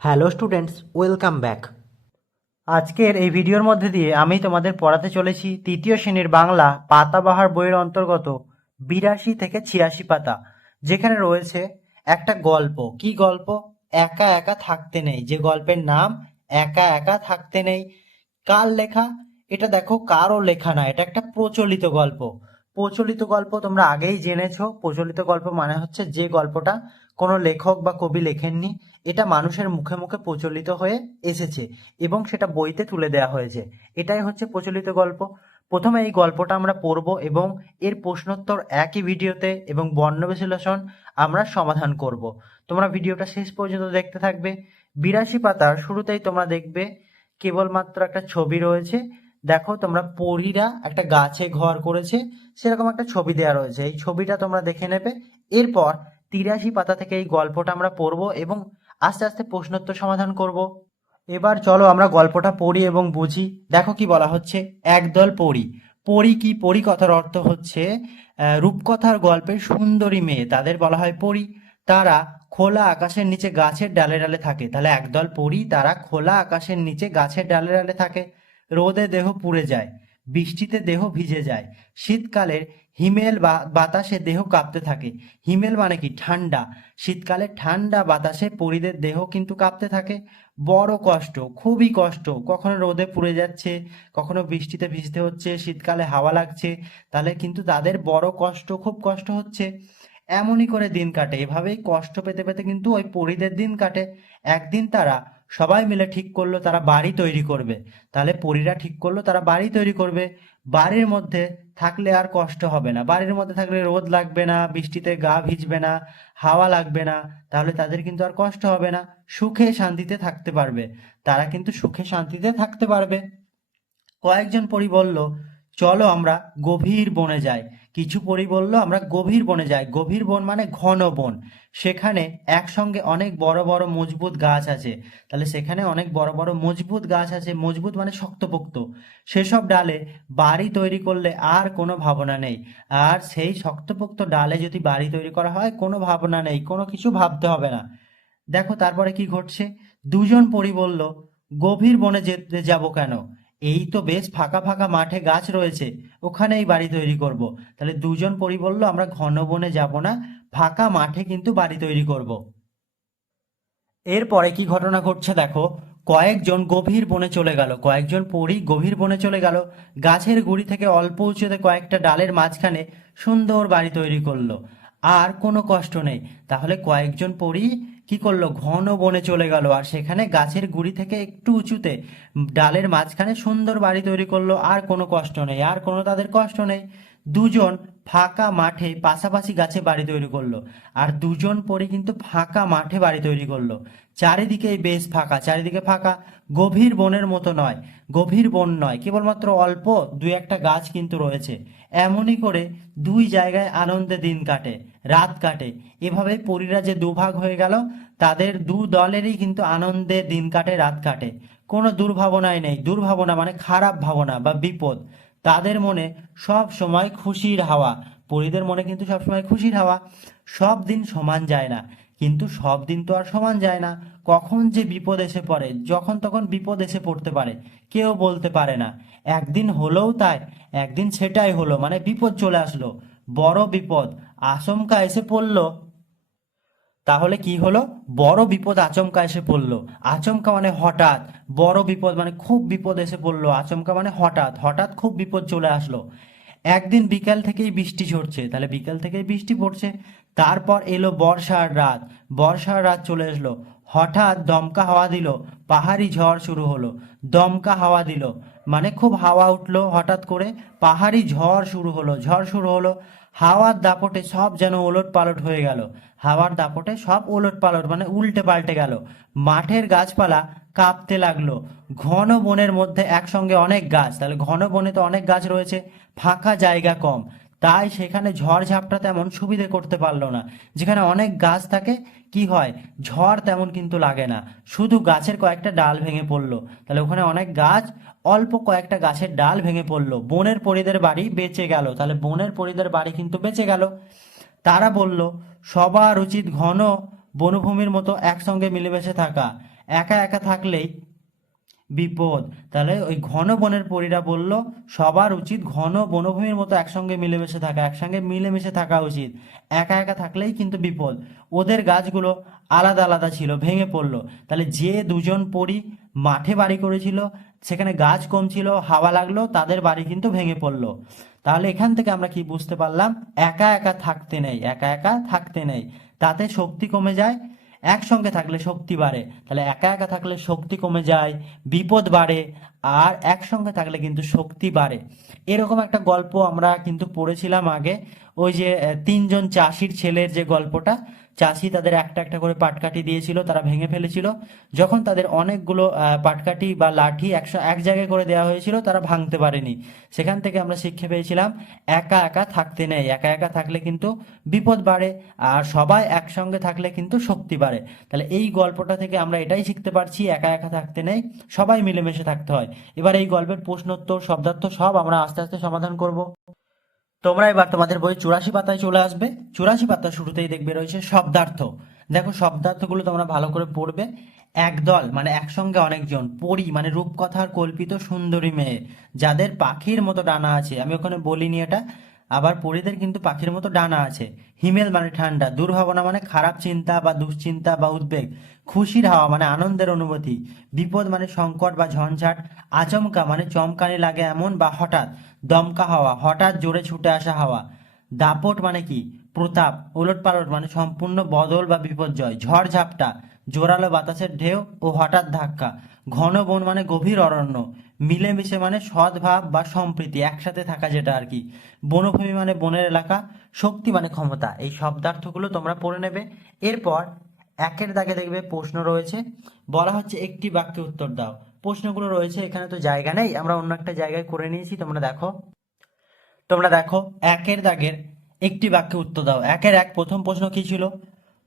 Hello students, welcome back. আজকের এই ভিডিওর মধ্যে দিয়ে আমি তোমাদের পড়াতে চলেছি তৃতীয় শ্রেণির বাংলা পাতাবাহার বইয়ের অন্তর্গত বিরাশি থেকে ছিয়াশি পাতা, যেখানে রয়েছে একটা গল্প। কি গল্প? একা একা থাকতে নেই। যে গল্পের নাম, একা একা থাকতে নেই। কার লেখা? এটা দেখো কারও লেখা না, এটা একটা প্রচলিত গল্প। প্রচলিত গল্প তোমরা আগেই জেনেছো। প্রচলিত গল্প মানে হচ্ছে যে গল্পটা কোনো লেখক বা কবি লেখেননি। এটা মানুষের মুখে মুখে প্রচলিত হয়ে এসেছে এবং সেটা বইতে তুলে দেওয়া হয়েছে। এটাই হচ্ছে প্রচলিত গল্প। প্রথমে এই গল্পটা আমরা পড়ব এবং এর প্রশ্নোত্তর একই ভিডিওতে এবং বর্ণ বিশ্লেষণ আমরা সমাধান করব। তোমরা ভিডিওটা শেষ পর্যন্ত দেখতে থাকবে। বিরাশি পাতার শুরুতেই তোমরা দেখবে কেবলমাত্র একটা ছবি রয়েছে। দেখো তোমরা পরীরা একটা গাছে ঘর করেছে, সেরকম একটা ছবি দেওয়া রয়েছে। এই ছবিটা তোমরা দেখে নেবে। এরপর তিরাশি পাতা থেকে এই গল্পটা আমরা পড়ব এবং আস্তে আস্তে প্রশ্নোত্তর সমাধান করব। এবার চলো আমরা গল্পটা পড়ি এবং বুঝি। দেখো কি বলা হচ্ছে, একদল পড়ি পড়ি কি পড়ি কথার অর্থ হচ্ছে রূপকথার গল্পের সুন্দরী মেয়ে। তাদের বলা হয় পড়ি তারা খোলা আকাশের নিচে গাছের ডালে ডালে থাকে। তাহলে একদল পড়ি তারা খোলা আকাশের নিচে গাছের ডালে ডালে থাকে। রোদে দেহ পুড়ে যায়। বৃষ্টিতে দেহ ভিজে যায়। শীতকালের হিমেল বা বাতাসে দেহ কাঁপতে থাকে। হিমেল মানে কি? ঠান্ডা। শীতকালে ঠান্ডা বাতাসে পরিদের দেহ কিন্তু কাঁপতে থাকে। বড় কষ্ট, খুবই কষ্ট। কখনো রোদে পুড়ে যাচ্ছে, কখনো বৃষ্টিতে ভিজতে হচ্ছে, শীতকালে হাওয়া লাগছে, তাহলে কিন্তু তাদের বড় কষ্ট, খুব কষ্ট হচ্ছে। এমনই করে দিন কাটে। এভাবেই কষ্ট পেতে পেতে কিন্তু ওই পরিদের দিন কাটে। একদিন তারা সবাই মিলে ঠিক করল, তারা বাড়ি তৈরি করবে। তাহলে পরীরা ঠিক করল, তারা বাড়ি তৈরি করবে। বাড়ির মধ্যে থাকলে আর কষ্ট হবে না। বাড়ির মধ্যে থাকলে রোদ লাগবে না, বৃষ্টিতে গা ভিজবে না, হাওয়া লাগবে না, তাহলে তাদের কিন্তু আর কষ্ট হবে না। সুখে শান্তিতে থাকতে পারবে। তারা কিন্তু সুখে শান্তিতে থাকতে পারবে। কয়েকজন পরি বলল, চলো আমরা গভীর বনে যাই। কিছু পরি বলল আমরা গভীর বনে যাই। গভীর বন মানে ঘন বন। সেখানে একসঙ্গে অনেক বড় বড় মজবুত গাছ আছে। তাহলে সেখানে অনেক বড় বড় মজবুত গাছ আছে। মজবুত মানে শক্তপোক্ত। সেসব ডালে বাড়ি তৈরি করলে আর কোনো ভাবনা নেই। আর সেই শক্তপোক্ত ডালে যদি বাড়ি তৈরি করা হয়, কোনো ভাবনা নেই। কোনো কিছু ভাবতে হবে না। দেখো তারপরে কি ঘটছে? দুজন পরি বলল গভীর বনে যেতে যাব কেন? এই তো বেশ ফাঁকা ফাঁকা মাঠে গাছ রয়েছে, ওখানেই বাড়ি তৈরি করব। তাহলে দুজন পরি বলল, আমরা ঘন বনে যাব না, ফাঁকা মাঠে কিন্তু বাড়ি তৈরি করব। এরপরে কি ঘটনা ঘটছে দেখো, কয়েকজন গভীর বনে চলে গেল, কয়েকজন পরী গভীর বনে চলে গেল, গাছের গুড়ি থেকে অল্প উঁচুতে কয়েকটা ডালের মাঝখানে সুন্দর বাড়ি তৈরি করল। আর কোনো কষ্ট নেই। তাহলে কয়েকজন পরী কি করল? ঘন বনে চলে গেল আর সেখানে গাছের গুড়ি থেকে একটু উঁচুতে ডালের মাঝখানে সুন্দর বাড়ি তৈরি করল। আর কোনো কষ্ট নেই, আর কোনো তাদের কষ্ট নেই। দুজন ফাঁকা মাঠে পাশাপাশি গাছে বাড়ি তৈরি করল। আর দুজন পরে কিন্তু ফাঁকা মাঠে বাড়ি তৈরি করল। চারিদিকেই বেশ ফাঁকা, চারিদিকে ফাঁকা, গভীর বনের মতো নয়, গভীর বন নয়, কেবলমাত্র অল্প দু একটা গাছ কিন্তু রয়েছে। এমনই করে দুই জায়গায় আনন্দে দিন কাটে, রাত কাটে। এভাবে পরীরা যে দুভাগ হয়ে গেল, তাদের দু দলেরই কিন্তু আনন্দে দিন কাটে, রাত কাটে। কোনো দুর্ভাবনাই নেই। দুর্ভাবনা মানে খারাপ ভাবনা বা বিপদ। তাদের মনে সব সময় খুশির হাওয়া। পরীদের মনে কিন্তু সবসময় খুশির হাওয়া। সব দিন সমান যায় না। কিন্তু সব দিন তো আর সমান যায় না। কখন যে বিপদ এসে পড়ে, যখন তখন বিপদ এসে পড়তে পারে, কেউ বলতে পারে না। একদিন হলেও তাই, একদিন সেটাই হলো মানে বিপদ চলে আসলো। বড় বিপদ আশঙ্কা এসে পড়ল। তাহলে কি হলো? বড় বিপদ, আচমকা এসে পড়ল। আচমকা মানে হঠাৎ। বড় বিপদ মানে খুব বিপদ এসে পড়ল। আচমকা মানে হঠাৎ। হঠাৎ খুব বিপদ চলে আসলো। একদিন বিকাল থেকেই বৃষ্টি ঝরছে, তাহলে বিকাল থেকেই বৃষ্টি পড়ছে। তারপর এলো বর্ষার রাত বর্ষার রাত চলে আসলো। হঠাৎ দমকা হাওয়া দিল, পাহাড়ি ঝড় শুরু হলো। দমকা হাওয়া দিল মানে খুব হাওয়া উঠল হঠাৎ করে। পাহাড়ি ঝড় শুরু হলো, ঝড় শুরু হলো। হাওয়ার দাপটে সব যেন ওলট পালট হয়ে গেল। হাওয়ার দাপটে সব ওলট পালট মানে উল্টে পাল্টে গেল। মাঠের গাছপালা কাঁপতে লাগল। ঘন বনের মধ্যে একসঙ্গে অনেক গাছ। তাহলে ঘন বনে তো অনেক গাছ রয়েছে, ফাঁকা জায়গা কম। তাই সেখানে ঝড় ঝাপটা তেমন সুবিধে করতে পারল না। যেখানে অনেক গাছ থাকে, কি হয়? ঝড় তেমন কিন্তু লাগে না। শুধু গাছের কয়েকটা ডাল ভেঙে পড়ল। তাহলে ওখানে অনেক গাছ, অল্প কয়েকটা গাছের ডাল ভেঙে পড়ল। বনের পরিদের বাড়ি বেঁচে গেল। তাহলে বনের পরিদের বাড়ি কিন্তু বেঁচে গেল। তারা বলল, সবার উচিত ঘন বনভূমির মতো একসঙ্গে মিলেমিশে থাকা। একা একা থাকলেই বিপদ। তাহলে ওই ঘন বনের পরীরা বলল, সবার উচিত ঘন বনভূমির মতো একসঙ্গে মিলেমিশে থাকা, একসঙ্গে মিলেমিশে থাকা উচিত। একা একা থাকলেই কিন্তু বিপদ। ওদের গাছগুলো আলাদা আলাদা ছিল, ভেঙে পড়ল। তাহলে যে দুজন পরী মাঠে বাড়ি করেছিল, সেখানে গাছ কম ছিল, হাওয়া লাগল, তাদের বাড়ি কিন্তু ভেঙে পড়ল। তাহলে এখান থেকে আমরা কি বুঝতে পারলাম? একা একা থাকতে নেই, একা একা থাকতে নেই। তাতে শক্তি কমে যায় একসঙ্গে থাকলে শক্তি বাড়ে, তাহলে একা একা থাকলে শক্তি কমে যায়, বিপদ বাড়ে, আর একসঙ্গে থাকলে কিন্তু শক্তি বাড়ে। এরকম একটা গল্প আমরা কিন্তু পড়েছিলাম আগে, ওই যে তিনজন চাষির ছেলের যে গল্পটা চাষি তাদের একটা একটা করে পাটকাঠি দিয়েছিল, তারা ভেঙে ফেলেছিল। যখন তাদের অনেকগুলো পাটকাঠি বা লাঠি একশো এক জায়গায় করে দেওয়া হয়েছিল, তারা ভাঙতে পারেনি। সেখান থেকে আমরা শিক্ষা পেয়েছিলাম, একা একা থাকতে নেই। একা একা থাকলে কিন্তু বিপদ বাড়ে, আর সবাই একসঙ্গে থাকলে কিন্তু শক্তি বাড়ে। তাহলে এই গল্পটা থেকে আমরা এটাই শিখতে পারছি, একা একা থাকতে নেই, সবাই মিলেমিশে থাকতে হয়। এবার এই গল্পের প্রশ্নোত্তর, শব্দার্থ সব আমরা আস্তে আস্তে সমাধান করব। তোমরা এবার তোমাদের বই চুরাশি পাতায় চলে আসবে। চুরাশি পাতা শুরুতেই দেখবে রয়েছে শব্দার্থ। দেখো, শব্দার্থগুলো তোমরা ভালো করে পড়বে। একদল মানে একসঙ্গে অনেকজন, পরি মানে রূপকথার কল্পিত সুন্দরী মেয়ে, যাদের পাখির মতো ডানা আছে। আমি ওখানে বলিনি এটা। আবার পরিদের কিন্তু পাখির মতো ডানা আছে। হিমেল মানে ঠান্ডা, দুর্ভাবনা মানে খারাপ চিন্তা বা দুশ্চিন্তা বা উদ্বেগ, খুশির হাওয়া মানে আনন্দের অনুভূতি, বিপদ মানে সংকট বা ঝঞ্ঝাট, আচমকা মানে চমকানি লাগে এমন বা হঠাৎ, দমকা হাওয়া, হঠাৎ জোরে ছুটে আসা হাওয়া। দাপট মানে কি? প্রতাপ ওলট পালট মানে সম্পূর্ণ বদল বা বিপর্যয়, ঝড় ঝাপটা, জোরালো বাতাসের ঢেউ ও হঠাৎ ধাক্কা। ঘন বন মানে গভীর অরণ্য মিলেমিশে মানে সদ্ভাব বা সম্প্রীতি একসাথে থাকা যেটা আর কি। বনভূমি মানে বনের এলাকা, শক্তি মানে ক্ষমতা। এই শব্দার্থগুলো তোমরা পড়ে নেবে। এরপর একের দাগে দেখবে প্রশ্ন রয়েছে। বলা হচ্ছে একটি বাক্যে উত্তর দাও। প্রশ্নগুলো রয়েছে, এখানে তো জায়গা নেই। আমরা অন্য একটা জায়গায় করে নিয়েছি, তোমরা দেখো। তোমরা দেখো, একের দাগের একটি বাক্যে উত্তর দাও। একের এক, প্রথম প্রশ্ন কি ছিল?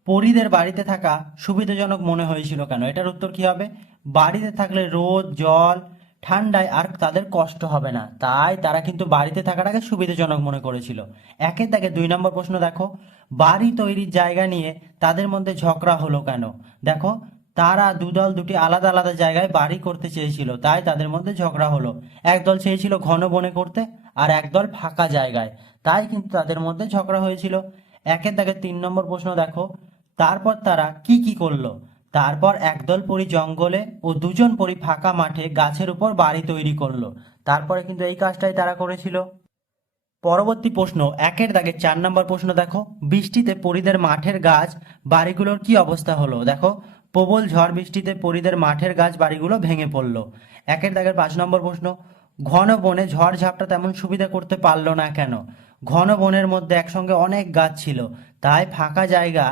পরিদের বাড়িতে থাকা সুবিধাজনক মনে হয়েছিল কেন? এটার উত্তর কি হবে? বাড়িতে থাকলে রোদ, জল ঠান্ডায় আর তাদের কষ্ট হবে না। তাই তারা কিন্তু বাড়িতে থাকাটাকে সুবিধাজনক মনে করেছিল। একের তাকে দুই নম্বর প্রশ্ন, দেখো, বাড়ি তৈরির জায়গা নিয়ে তাদের মধ্যে ঝগড়া হলো কেন? দেখো, তারা দুদল দুটি আলাদা আলাদা জায়গায় বাড়ি করতে চেয়েছিল, তাই তাদের মধ্যে ঝগড়া হলো। একদল চেয়েছিল ঘন বনে করতে আর একদল ফাঁকা জায়গায়, তাই কিন্তু তাদের মধ্যে ঝগড়া হয়েছিল। একের তাকে তিন নম্বর প্রশ্ন, দেখো, তারপর তারা কি কি করল? তারপর একদল পরি জঙ্গলে ও দুজন পরি ফাঁকা মাঠে গাছের উপর বাড়ি তৈরি করল। তারপরে কিন্তু এই কাজটাই তারা করেছিল। পরবর্তী প্রশ্ন, একের দাগে চার নম্বর প্রশ্ন দেখো। বৃষ্টিতে পরিদের মাঠের গাছ বাড়িগুলোর কি অবস্থা হলো? দেখো, প্রবল ঝড় বৃষ্টিতে পরিদের মাঠের গাছ বাড়িগুলো ভেঙে পড়ল। একের দাগের পাঁচ নম্বর প্রশ্ন, ঘন বনে ঝড় ঝাপটা তেমন সুবিধা করতে পারল না কেন? ঘন বনের মধ্যে একসঙ্গে অনেক গাছ ছিল, তাই ফাঁকা জায়গা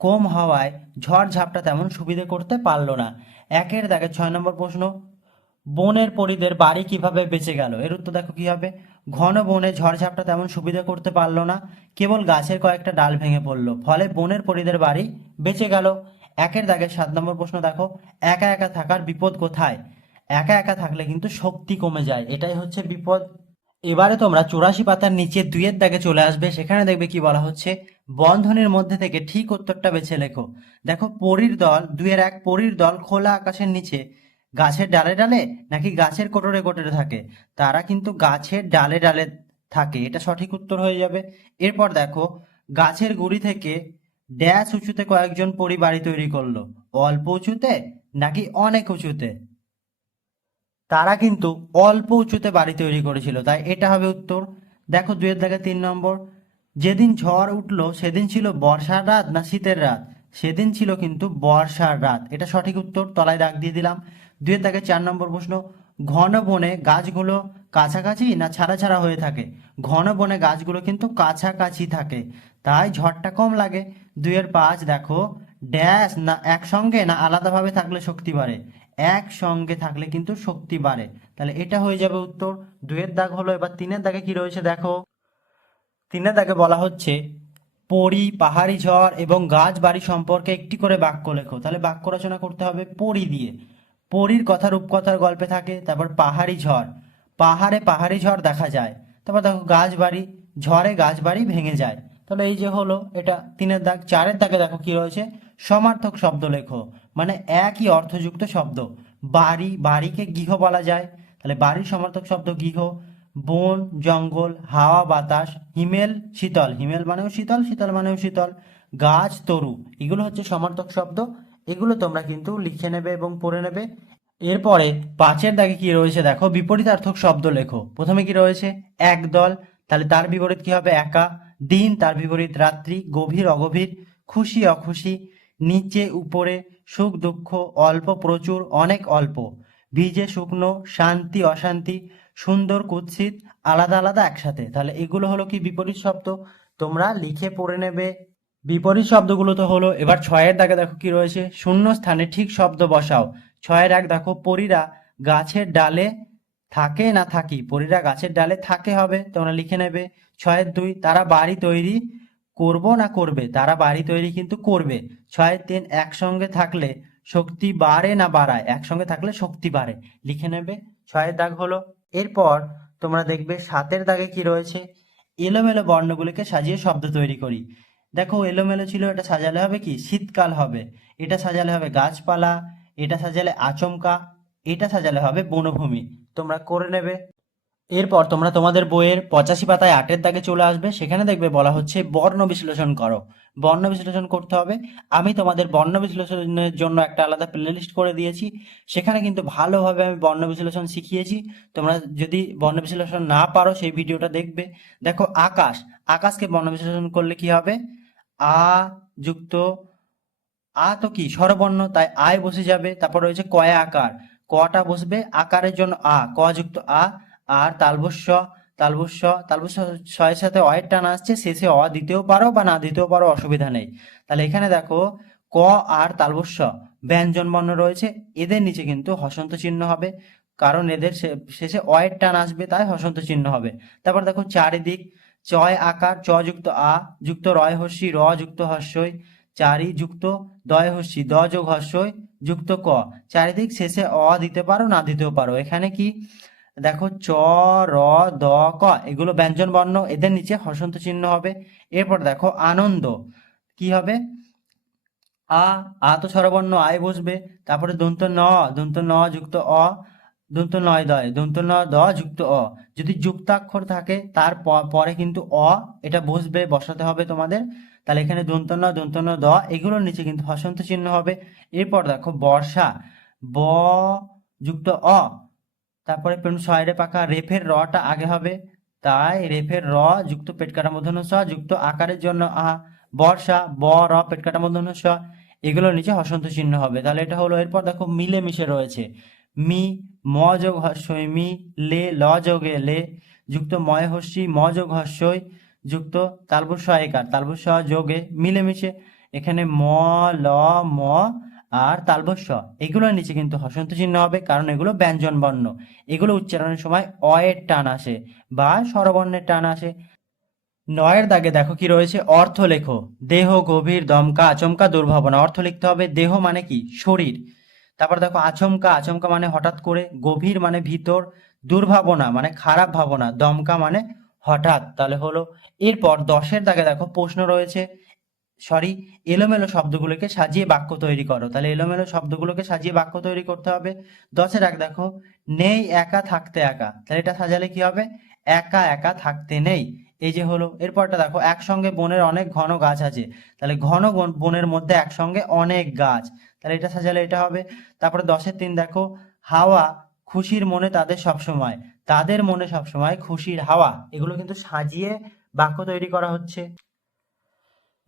কম হওয়ায় ঝড় ঝাপটা তেমন সুবিধে করতে পারল না। একের দাগে ছয় নম্বর প্রশ্ন, বনের পরিদের বাড়ি কীভাবে বেঁচে গেল? এর উত্তর দেখো কি হবে। ঘন বনে ঝড়ঝাপটা তেমন সুবিধা করতে পারল না। কেবল গাছের কয়েকটা ডাল ভেঙে পড়ল। ফলে বনের পরিদের বাড়ি বেঁচে গেল। একের দাগে সাত নম্বর প্রশ্ন দেখো। একা একা থাকার বিপদ কোথায়? একা একা থাকলে কিন্তু শক্তি কমে যায়। এটাই হচ্ছে বিপদ। এবারে তোমরা চুরাশি পাতার নিচে দুইয়ের দাগে চলে আসবে। সেখানে দেখবে কি বলা হচ্ছে? বন্ধনের মধ্যে থেকে ঠিক উত্তরটা বেছে লেখো। দেখো, পরীর দল, দুইয়ের এক পরীর দল খোলা আকাশের নিচে। গাছের ডালে ডালে নাকি গাছের কোটরে কোটরে থাকে? তারা কিন্তু গাছের ডালে ডালে থাকে। এটা সঠিক উত্তর হয়ে যাবে। এরপর দেখো, গাছের গুড়ি থেকে ড্যাশ উঁচুতে কয়েকজন পরি বাড়ি তৈরি করল। অল্প উঁচুতে নাকি অনেক উঁচুতে? তারা কিন্তু অল্প উঁচুতে বাড়ি তৈরি করেছিল। তাই এটা হবে উত্তর। দেখো দুয়ের দাগে তিন নম্বর। যেদিন ঝড় উঠল, সেদিন ছিল বর্ষার রাত না শীতের রাত? সেদিন ছিল কিন্তু বর্ষার রাত। এটা সঠিক উত্তর, তলায় দাগ দিয়ে দিলাম। দুয়ের দাগে চার নম্বর প্রশ্ন, ঘন বনে গাছগুলো কাছাকাছি না ছাড়া ছাড়া হয়ে থাকে? ঘন বনে গাছগুলো কিন্তু কাছাকাছি থাকে, তাই ঝড়টা কম লাগে। দুয়ের পাঁচ, দেখো, ড্যাশ না একসঙ্গে না আলাদাভাবে থাকলে শক্তি বাড়ে? একসঙ্গে থাকলে কিন্তু শক্তি বাড়ে। তাহলে এটা হয়ে যাবে উত্তর। দুয়ের দাগ হলো, এবার তিনের দাগে কি রয়েছে দেখো? তিনের দাগে বলা হচ্ছে, পরি, পাহাড়ি ঝড় এবং গাছ বাড়ি সম্পর্কে একটি করে বাক্য লেখো। তাহলে বাক্য রচনা করতে হবে পরি দিয়ে। পরীর কথা রূপকথার গল্পে থাকে, তারপর পাহাড়ি ঝড়। পাহাড়ে পাহাড়ি ঝড় দেখা যায়, তারপর দেখো গাছ বাড়ি, ঝড়ে গাছ বাড়ি ভেঙে যায়। তাহলে এই যে হলো, এটা তিনের দাগ, চারের দাগে দেখো কি রয়েছে? সমার্থক শব্দ লেখো মানে একই অর্থযুক্ত শব্দ। বাড়ি, বাড়িকে গৃহ বলা যায়। তাহলে বাড়ির সমার্থক শব্দ গৃহ বন, জঙ্গল, হাওয়া, বাতাস, হিমেল, শীতল। হিমেল মানেও শীতল শীতল মানেও শীতল। গাছ, তরু, এগুলো হচ্ছে সমার্থক শব্দ। এগুলো তোমরা কিন্তু লিখে নেবে এবং পড়ে নেবে। এরপরে পাঁচের দাগে কি রয়েছে দেখো? বিপরীতার্থক শব্দ লেখো। প্রথমে কি রয়েছে? একদল। তাহলে তার বিপরীত কি হবে? একা। দিন, তার বিপরীত রাত্রি। গভীর, অগভীর। খুশি, অখুশি। নিচে, উপরে। সুখ, দুঃখ, অল্প, প্রচুর, অনেক, অল্প। ভিজে, শুকনো, শান্তি, অশান্তি, সুন্দর, কুৎসিত, আলাদা আলাদা, একসাথে। তাহলে এগুলো হলো কি বিপরীত শব্দ? তোমরা লিখে পড়ে নেবে। বিপরীত শব্দগুলো তো হলো, এবার ছয়ের দাগে দেখো কি রয়েছে। শূন্য স্থানে ঠিক শব্দ বসাও। ছয়ের এক দেখো, পরীরা গাছের ডালে থাকে না থাকি? পরীরা গাছের ডালে থাকে হবে, তোমরা লিখে নেবে। ছয়ের দুই, তারা বাড়ি তৈরি করব না করবে? তারা বাড়ি তৈরি কিন্তু করবে। ছয়ের তিন, একসঙ্গে থাকলে শক্তি বাড়ে না বাড়ায়? একসঙ্গে থাকলে শক্তি বাড়ে। লিখে নেবে। ছয়ের দাগ হলো। এরপর তোমরা দেখবে সাতের দাগে কি রয়েছে? এলোমেলো বর্ণগুলিকে সাজিয়ে শব্দ তৈরি করি। দেখো, এলোমেলো ছিল, এটা সাজালে হবে কি? শীতকাল হবে। এটা সাজালে হবে গাছপালা। এটা সাজালে আচমকা। এটা সাজালে হবে বনভূমি। তোমরা করে নেবে। এরপর তোমরা তোমাদের বইয়ের পঁচাশি পাতায় আটের দাগে চলে আসবে। সেখানে দেখবে বলা হচ্ছে বর্ণ বিশ্লেষণ করো। বর্ণ বিশ্লেষণ করতে হবে। আমি তোমাদের বর্ণ বিশ্লেষণের জন্য একটা আলাদা প্লেলিস্ট করে দিয়েছি। সেখানে কিন্তু ভালোভাবে আমি বর্ণ বিশ্লেষণ শিখিয়েছি। তোমরা যদি বর্ণ বিশ্লেষণ না পারো, সেই ভিডিওটা দেখবে। দেখো, আকাশ। আকাশকে বর্ণ বিশ্লেষণ করলে কি হবে? আ যুক্ত। আ তো কি? স্বরবর্ণ। তাই আয় বসে যাবে। তারপর রয়েছে কয়া আকার। কটা বসবে আকারের জন্য আ। ক যুক্ত আ। আর তালবস্য। তালবস্য তালবস্য ছয়ের সাথে অয়ের টান আসছে শেষে অ দিতেও পারো বা না দিতেও পারো অসুবিধা নেই। তাহলে এখানে দেখো, ক আর তালবস্য ব্যঞ্জন বর্ণ রয়েছে, এদের নিচে কিন্তু হসন্ত চিহ্ন হবে, কারণ এদের শেষে অয়ের টান আসবে, তাই হসন্ত চিহ্ন হবে। তারপর দেখো চারিদিক, চয় আকার, চ যুক্ত আ, যুক্ত রয় হস্যি, র যুক্ত হস্যই, চারি যুক্ত দয় হস্যি, দ যোগ হস্যই, যুক্ত ক। চারিদিক শেষে অ দিতে পারো, না দিতেও পারো। এখানে কি? দেখো চ, র, দ, ক, এগুলো ব্যঞ্জন বর্ণ, এদের নিচে হসন্ত চিহ্ন হবে। এরপর দেখো আনন্দ, কি হবে? আ আ তো স্বরবর্ণ আয় বসবে। তারপরে দন্ত ন দন্ত ন যুক্ত অ, দন্ত নয় দয়, দন্ত ন, দ যুক্ত অ। যদি যুক্তাক্ষর থাকে, তার পরে কিন্তু অ, এটা বসবে, বসাতে হবে তোমাদের। তাহলে এখানে দন্ত ন দন্ত ন, দ, এগুলোর নিচে কিন্তু হসন্ত চিহ্ন হবে। এরপর দেখো বর্ষা, ব যুক্ত অ তারপরে পেন শয়রে পাকা রেফের রটা আগে হবে। তাই রেফের র যুক্ত পেট কাটা মধ্যন স, যুক্ত আকারের জন্য আ, বর্ষা, ব, র পেট কাটা মধ্যন স, এগুলোর নিচে হসন্ত চিহ্ন হবে। তাহলে এটা হলো, এরপর দেখো মিলে মিশে রয়েছে। মি, ম যোগ হস্যই, মি, লে, ল যোগে লে, যুক্ত ময় হস্যি, ম যোগ হস্যই, যুক্ত তালবুর তালবস্য একার তালবস্য যোগে মিলেমিশে, এখানে ম, ল, ম আর তালবস্য, এগুলোর নিচে কিন্তু হসন্ত চিহ্ন হবে, কারণ এগুলো ব্যঞ্জন বর্ণ এগুলো উচ্চারণের সময় অয়ের টান আসে বা স্বরবর্ণের টান আসে। নয়ের দাগে দেখো কি রয়েছে? অর্থ লেখো। দেহ, গভীর, দমকা, আচমকা, দুর্ভাবনা। অর্থ লিখতে হবে দেহ মানে কি? শরীর। তারপর দেখো আচমকা আচমকা মানে হঠাৎ করে, গভীর মানে ভিতর, দুর্ভাবনা মানে খারাপ ভাবনা, দমকা মানে হঠাৎ। তাহলে হলো, এরপর দশের দাগে দেখো প্রশ্ন রয়েছে সরি এলোমেলো শব্দগুলোকে সাজিয়ে বাক্য তৈরি করো। তাহলে এলোমেলো শব্দগুলোকে সাজিয়ে বাক্য তৈরি করতে হবে। দশের এক দেখো, নেই, একা, থাকতে একা। তাহলে এটা সাজালে কি হবে? একা একা, থাকতে নেই। এই যে হলো, এরপরটা দেখো, একসঙ্গে বনের অনেক ঘন গাছ আছে। তাহলে ঘন বন- বনের মধ্যে একসঙ্গে অনেক গাছ। তাহলে এটা সাজালে এটা হবে। তারপরে দশের তিন দেখো, হাওয়া খুশির মনে তাদের সবসময়। তাদের মনে সবসময় খুশির হাওয়া। এগুলো কিন্তু সাজিয়ে বাক্য তৈরি করা হচ্ছে।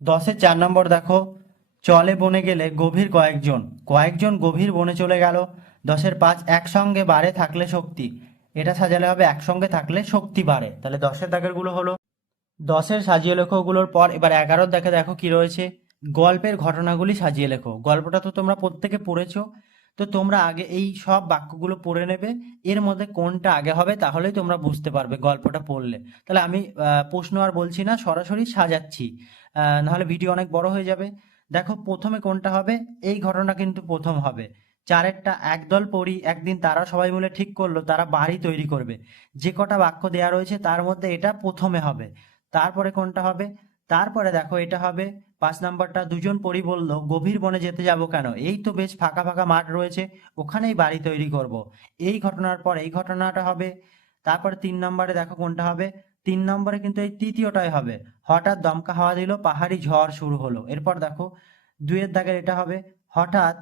দশের চার নম্বর দেখো, চলে বনে গেলে গভীর কয়েকজন। কয়েকজন গভীর বনে চলে গেল। দশের পাঁচ একসঙ্গে বাড়ে থাকলে শক্তি। এটা সাজালে হবে, একসঙ্গে থাকলে শক্তি বাড়ে তাহলে দশের দাগেরগুলো হলো। দশের সাজিয়ে লেখোগুলোর পর এবার এগারোর দেখে দেখো কি রয়েছে। গল্পের ঘটনাগুলি সাজিয়ে লেখো। গল্পটা তো তোমরা প্রত্যেকে পড়েছো। তো তোমরা আগে এই সব বাক্যগুলো পড়ে নেবে। এর মধ্যে কোনটা আগে হবে তাহলেই তোমরা বুঝতে পারবে গল্পটা পড়লে। তাহলে আমি প্রশ্ন আর বলছি না, সরাসরি সাজাচ্ছি। নাহলে ভিডিও অনেক বড় হয়ে যাবে। দেখো, প্রথমে কোনটা হবে? এই ঘটনা কিন্তু প্রথম হবে। চারেরটা একদল পড়ি একদিন তারা সবাই মিলে ঠিক করল, তারা বাড়ি তৈরি করবে। যে কটা বাক্য দেয়া রয়েছে তার মধ্যে এটা প্রথমে হবে। তারপরে কোনটা হবে? তারপরে দেখো, এটা হবে পাঁচ নাম্বারটা দুজন পরি বলল, গভীর বনে যেতে যাব কেন? এই তো বেশ ফাঁকা ফাঁকা মাঠ রয়েছে, ওখানেই বাড়ি তৈরি করব। এই ঘটনার পর এই ঘটনাটা হবে। তারপরে তিন নম্বরে দেখো কোনটা হবে। তিন নম্বরে কিন্তু এই তৃতীয়টাই হবে। হঠাৎ দমকা হাওয়া দিল, পাহাড়ি ঝড় শুরু হলো। এরপর দেখো, দুইয়ের দাগের এটা হবে। হঠাৎ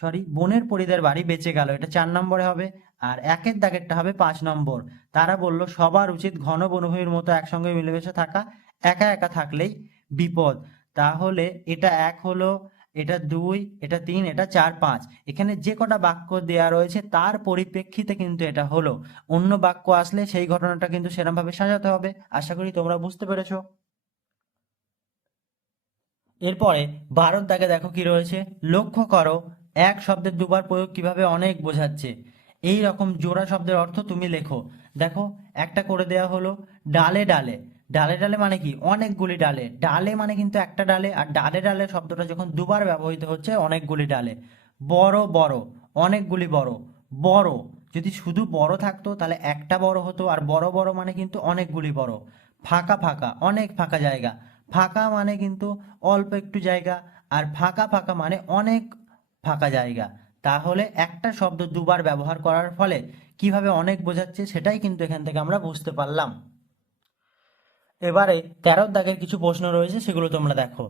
সরি বনের পরিদের বাড়ি বেঁচে গেল, এটা চার নম্বরে হবে। আর একের দাগেরটা হবে পাঁচ নম্বর। তারা বলল, সবার উচিত ঘন বনভূমির মতো একসঙ্গে মিলেমিশে থাকা, একা একা থাকলেই বিপদ। তাহলে এটা এক হলো, এটা দুই, এটা তিন, এটা চার, পাঁচ। এখানে যে কটা বাক্য দেয়া রয়েছে, তার পরিপ্রেক্ষিতে কিন্তু এটা হলো। অন্য বাক্য আসলে সেই ঘটনাটা কিন্তু সেরকম ভাবে সাজাতে হবে। আশা করি তোমরা বুঝতে পেরেছ। এরপরে ভারত দাগে দেখো কি রয়েছে? লক্ষ্য করো, এক শব্দের দুবার প্রয়োগ কীভাবে অনেক বোঝাচ্ছে। এই রকম জোড়া শব্দের অর্থ তুমি লেখো। দেখো, একটা করে দেয়া হলো, ডালে ডালে। ডালে ডালে মানে কি? অনেকগুলি ডালে। ডালে মানে কিন্তু একটা ডালে, আর ডালে ডালে শব্দটা যখন দুবার ব্যবহৃত হচ্ছে অনেকগুলি ডালে। বড় বড় অনেকগুলি বড়। বড়, যদি শুধু বড় থাকতো, তাহলে একটা বড় হতো, আর বড় বড় মানে কিন্তু অনেকগুলি বড়। ফাঁকা ফাঁকা, অনেক ফাঁকা জায়গা। ফাঁকা মানে কিন্তু অল্প একটু জায়গা, আর ফাঁকা ফাঁকা মানে অনেক ফাঁকা জায়গা। তাহলে একটা শব্দ দুবার ব্যবহার করার ফলে কীভাবে অনেক বোঝাচ্ছে, সেটাই কিন্তু এখান থেকে আমরা বুঝতে পারলাম। এবারে তেরোর দাগের কিছু প্রশ্ন রয়েছে, সেগুলো তোমরা দেখো।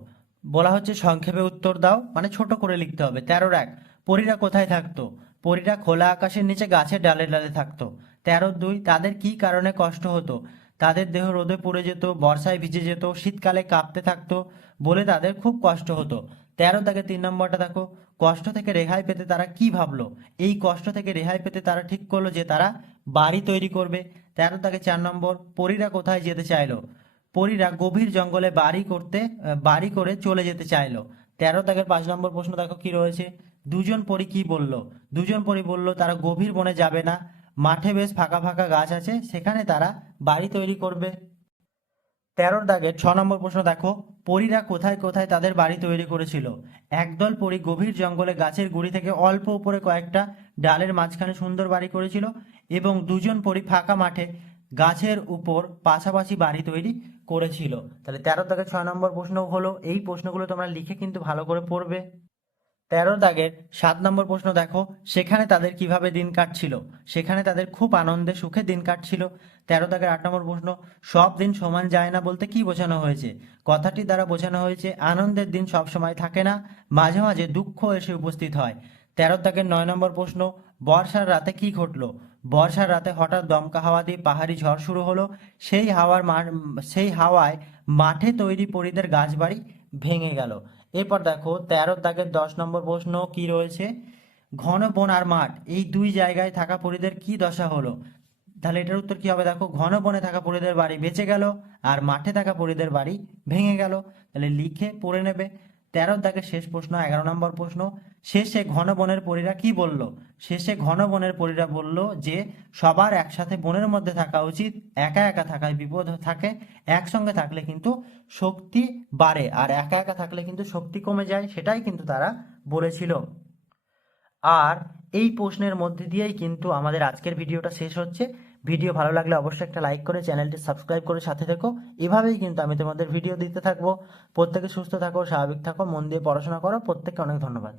বলা হচ্ছে, সংক্ষেপে উত্তর দাও মানে ছোট করে লিখতে হবে। তেরোর এক পরীরা কোথায় থাকতো? পরীরা খোলা আকাশের নিচে গাছের ডালে ডালে থাকতো। তেরো দুই, তাদের কি কারণে কষ্ট হতো? তাদের দেহ রোদে পড়ে যেত, বর্ষায় ভিজে যেত, শীতকালে কাঁপতে থাকতো বলে তাদের খুব কষ্ট হতো। তেরো থেকে তিন নম্বরটা দেখো, কষ্ট থেকে রেহাই পেতে তারা কি ভাবলো? এই কষ্ট থেকে রেহাই পেতে তারা ঠিক করল যে তারা বাড়ি তৈরি করবে। তেরো থেকে চার নম্বর, পরীরা কোথায় যেতে চাইলো? পরীরা গভীর জঙ্গলে বাড়ি করতে বাড়ি করে চলে যেতে চাইলো। তেরো দাগের পাঁচ নম্বর প্রশ্ন দেখো কি রয়েছে? দুজন পরী কি বলল? দুজন পরী বলল, তারা গভীর বনে যাবে না। মাঠে বেশ ফাঁকা ফাঁকা গাছ আছে, সেখানে তারা বাড়ি তৈরি করবে। তেরোর দাগের ছ নম্বর প্রশ্ন দেখো পরীরা কোথায় কোথায় তাদের বাড়ি তৈরি করেছিল। একদল পরী গভীর জঙ্গলে গাছের গুড়ি থেকে অল্প উপরে কয়েকটা ডালের মাঝখানে সুন্দর বাড়ি করেছিল এবং দুজন পরী ফাঁকা মাঠে গাছের উপর পাশাপাশি বাড়ি তৈরি করেছিল। তাহলে তেরো থেকে ছয় নম্বর প্রশ্ন হলো, এই প্রশ্নগুলো তোমরা লিখে কিন্তু ভালো করে পড়বে। তেরো দাগের সাত নম্বর প্রশ্ন দেখো, সেখানে তাদের কীভাবে দিন কাটছিল? সেখানে তাদের খুব আনন্দে, সুখে দিন কাটছিল। তেরো দাগের আট নম্বর প্রশ্ন, সব দিন সমান যায় না বলতে কি বোঝানো হয়েছে? কথাটি দ্বারা বোঝানো হয়েছে, আনন্দের দিন সব সময় থাকে না, মাঝে মাঝে দুঃখ এসে উপস্থিত হয়। তেরো দাগের নয় নম্বর প্রশ্ন, বর্ষার রাতে কি ঘটলো? বর্ষার রাতে হঠাৎ দমকা হাওয়া দিয়ে পাহাড়ি ঝড় শুরু হলো, সেই হাওয়ার সেই হাওয়ায় মাঠে তৈরি পরিদের গাছবাড়ি ভেঙে গেল। এরপর দেখো, তেরো দাগের দশ নম্বর প্রশ্ন কি রয়েছে? ঘন, বন আর মাঠ, এই দুই জায়গায় থাকা পরিদের কি দশা হলো? তাহলে এটার উত্তর কি হবে? দেখো, ঘন, বনে থাকা পরিদের বাড়ি বেঁচে গেল আর মাঠে থাকা পরিদের বাড়ি ভেঙে গেল। তাহলে লিখে পড়ে নেবে। তেরো দাগের শেষ প্রশ্ন, এগারো নম্বর প্রশ্ন, শেষে ঘন বনের পরীরা কি বলল? শেষে ঘন বনের পরীরা বলল যে, সবার একসাথে বনের মধ্যে থাকা উচিত, একা একা থাকায় বিপদ থাকে, একসঙ্গে থাকলে কিন্তু শক্তি বাড়ে, আর একা একা থাকলে কিন্তু শক্তি কমে যায়, সেটাই কিন্তু তারা বলেছিল। আর এই প্রশ্নের মধ্যে দিয়েই কিন্তু আমাদের আজকের ভিডিওটা শেষ হচ্ছে। ভিডিও ভালো লাগলে অবশ্যই একটা লাইক করে চ্যানেলটি সাবস্ক্রাইব করে সাথে থেকো। এভাবেই কিন্তু আমি তোমাদের ভিডিও দিতে থাকব। প্রত্যেকে সুস্থ থাকো, স্বাভাবিক থাকো, মন দিয়ে পড়াশোনা করো। প্রত্যেককে অনেক ধন্যবাদ।